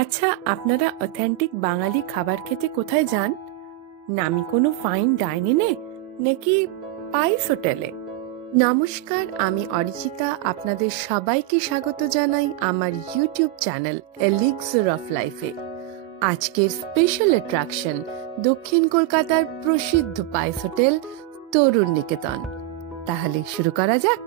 আচ্ছা, আপনারা অথেন্টিক বাঙালি খাবার খেতে কোথায় যান? নামি কোনো ফাইন ডাইনিংয়ে নাকি পাইস হোটেলে? নমস্কার, আমি অরিচিতা। আপনাদের সবাইকে স্বাগত জানাই আমার ইউটিউব চ্যানেল এলিক্সার অফ লাইফে। আজকের স্পেশাল অ্যাট্রাকশন দক্ষিণ কলকাতার প্রসিদ্ধ পাইস হোটেল তরুণ নিকেতন। তাহলে শুরু করা যাক।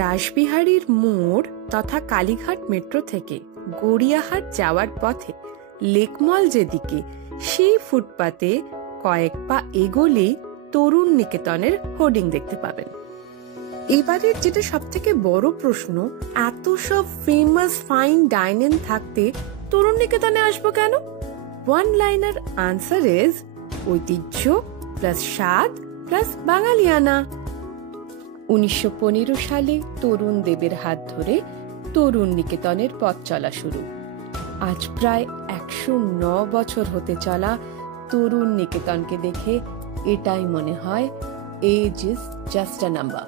রাসবিহারীর মোড় তথা কালীঘাট মেট্রো থেকে গড়িয়াহাট যাওয়ার পথে লেকমল যেদিকে, সেই ফুটপাতে কয়েক পা এগোলেই তরুণ নিকেতনের হোর্ডিং দেখতে পাবেন। এবারের যেটা সব থেকে বড় প্রশ্ন, এত সব ফেমাস ফাইন ডাইনিং থাকতে তরুণ নিকেতনে আসবো কেন? ওয়ান লাইনার আনসার ইজ ঐতিহ্য প্লাস স্বাদ প্লাস বাঙালিয়ানা। 1915 সালে তরুণ দেবের হাত ধরে তরুণ নিকেতনের পথ চলা শুরু। আজ প্রায় 109 বছর হতে চলা তরুণ নিকেতনকে দেখে এটাই মনে হয়, age is just a number.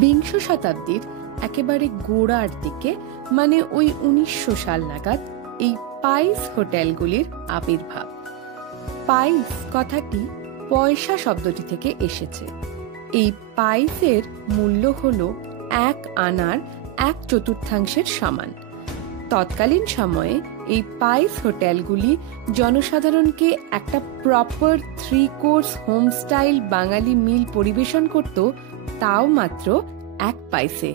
বিংশ শতাব্দীর একেবারে গোড়ার দিকে, মানে ওই 1900 সাল নাগাদ, এই পাইস হোটেলগুলির আবির্ভাব। পাইস কথাটি পয়সা শব্দটি থেকে এসেছে। এই পাইসের মূল্য হলো 1 আনার 1/4 সমান। তৎকালীন সময়ে এই পাইস হোটেলগুলি জনসাধারণকে একটা প্রপার 3 কোর্স হোম স্টাইল বাঙালি মিল পরিবেশন করত, তাও মাত্র 1 পাইসে।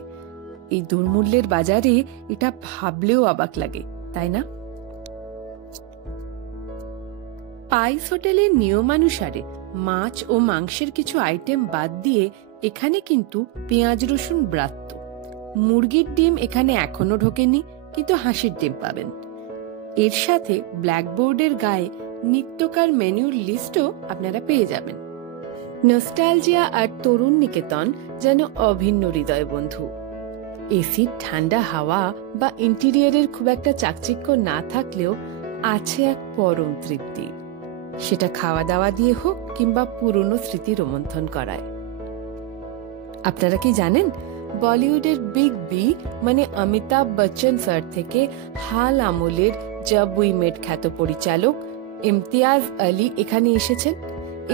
এই দুর্মূল্যের বাজারে এটা ভাবলেও অবাক লাগে, তাই না? পাইস হোটেলের নিয়মানুসারে মাছ ও মাংসের কিছু আইটেম বাদ দিয়ে এখানে কিন্তু পেঁয়াজ রসুন ব্রাত্য। মুরগির ডিম এখানে এখনো ঢোকেনি, কিন্তু হাঁসের ডিম পাবেন। এর সাথে ব্ল্যাকবোর্ডের গায়ে নিত্যকার মেনুর লিস্টও আপনারা পেয়ে যাবেন। নস্টালজিয়া আর তরুণ নিকেতন যেন অভিন্ন হৃদয় বন্ধু। এসির ঠান্ডা হাওয়া বা ইন্টেরিয়রের খুব একটা চাকচিক্য না থাকলেও আছে এক পরম তৃপ্তি। সেটা খাওয়া দাওয়া দিয়ে হোক কিংবা পুরনো স্মৃতি রোমন্থন করায়। আপনারা কি জানেন, বলিউডের বিগ বি মানে অমিতাভ বচ্চন স্যার থেকে হাল আমলের জব উই মেট খ্যাত পরিচালক ইমতিয়াজ আলী এখানে এসেছেন।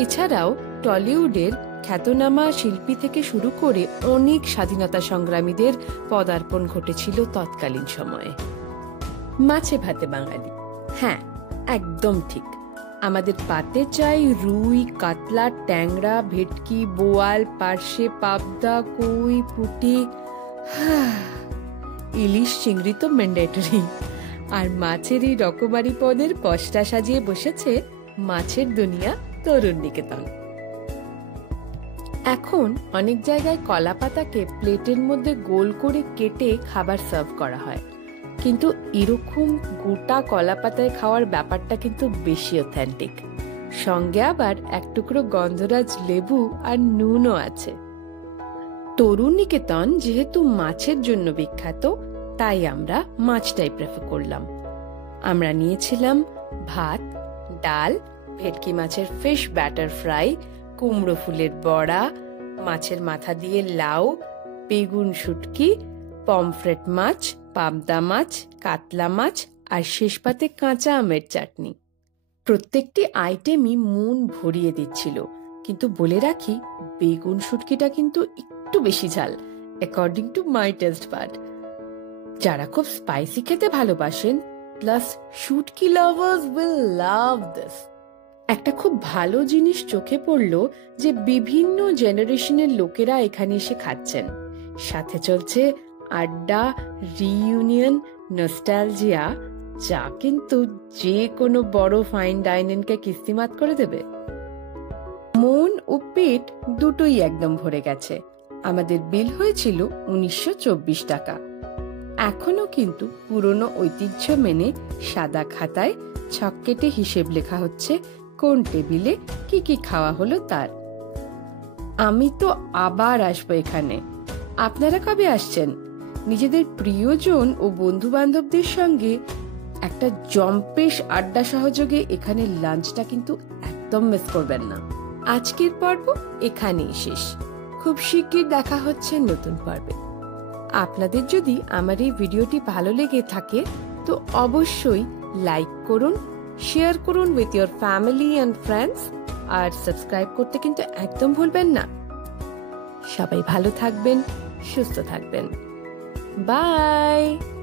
এছাড়াও টলিউডের খ্যাতনামা শিল্পী থেকে শুরু করে অনেক স্বাধীনতা সংগ্রামীদের পদার্পণ ঘটেছিল তৎকালীন সময়ে। মাছে ভাতে বাঙালি, হ্যাঁ একদম ঠিক। আমাদের পাতে চাই রুই, কাতলা, ট্যাংরা, ভেটকি, বোয়াল, পার্শে, পাবদা, কই, পুঁটি, ইলিশ, চিংড়ি তো ম্যান্ডেটরি। আর মাছের এই রকমারি পদের পসরা সাজিয়ে বসেছে মাছের দুনিয়া তরুণ নিকেতন। এখন অনেক জায়গায় কলা পাতাকে প্লেটের মধ্যে গোল করে কেটে খাবার সার্ভ করা হয়, কিন্তু এরকম গোটা কলা পাতায় খাওয়ার ব্যাপারটা কিন্তু বেশি অথেন্টিক। সঙ্গে আবার এক টুকরো গন্ধরাজ লেবু আর নুনও আছে। তরুণ নিকেতন যেহেতু মাছের জন্য বিখ্যাত, তাই আমরা মাছটাই প্রেফার করলাম। আমরা নিয়েছিলাম ভাত, ডাল, ভেটকি মাছের ফিশ ব্যাটার ফ্রাই, কুমড়ো ফুলের বড়া, মাছের মাথা দিয়ে লাউ, বেগুন শুটকি, পমফ্রেট মাছ, পাবদা মাছ, কাতলা মাছ আর শেষ পাতে কাঁচা আমের চাটনি। প্রত্যেকটি আইটেমই মন ভরিয়ে দিচ্ছিল, কিন্তু বলে রাখি, বেগুন শুটকিটা কিন্তু একটু বেশি ঝাল, according to my taste bud. যারা খুব স্পাইসি খেতে ভালোবাসেন প্লাস শুটকি লাভার্স উইল লাভ দিস। একটা খুব ভালো জিনিস চোখে পড়লো যে বিভিন্ন জেনারেশনের লোকেরা এখানে এসে খাচ্ছেন। সাথে চলছে আড্ডা, রিইউনিয়ন, নস্টালজিয়া, যা কিন্তু যে কোনো বড় ফাইন ডাইনিংকে কিস্তিমাত করে দেবে। মন ও পেট দুটোই একদম ভরে গেছে। আমাদের বিল হয়েছিল 1924 টাকা। এখনো কিন্তু পুরনো ঐতিহ্য মেনে সাদা খাতায় ছক কেটে হিসেব লেখা হচ্ছে কোন টেবিলে কি কি খাওয়া হলো তার। আমি তো আবার আসবো এখানে। আপনারা কবে আসছেন? নিজেদের প্রিয়জন ও বন্ধু বান্ধবদের সঙ্গে একটা জম্পেশ আড্ডা সহযোগে এখানে লাঞ্চটা কিন্তু একদম মিস করবেন না। আজকের পর্ব এখানেই শেষ। খুব শিগগির দেখা হচ্ছে নতুন পর্বে। আপনাদের যদি আমার এই ভিডিওটি ভালো লেগে থাকে তো অবশ্যই লাইক করুন, শেয়ার করুন with your family and friends, আর সাবস্ক্রাইব করতে কিন্তু একদম ভুলবেন না। সবাই ভালো থাকবেন, সুস্থ থাকবেন। বাই।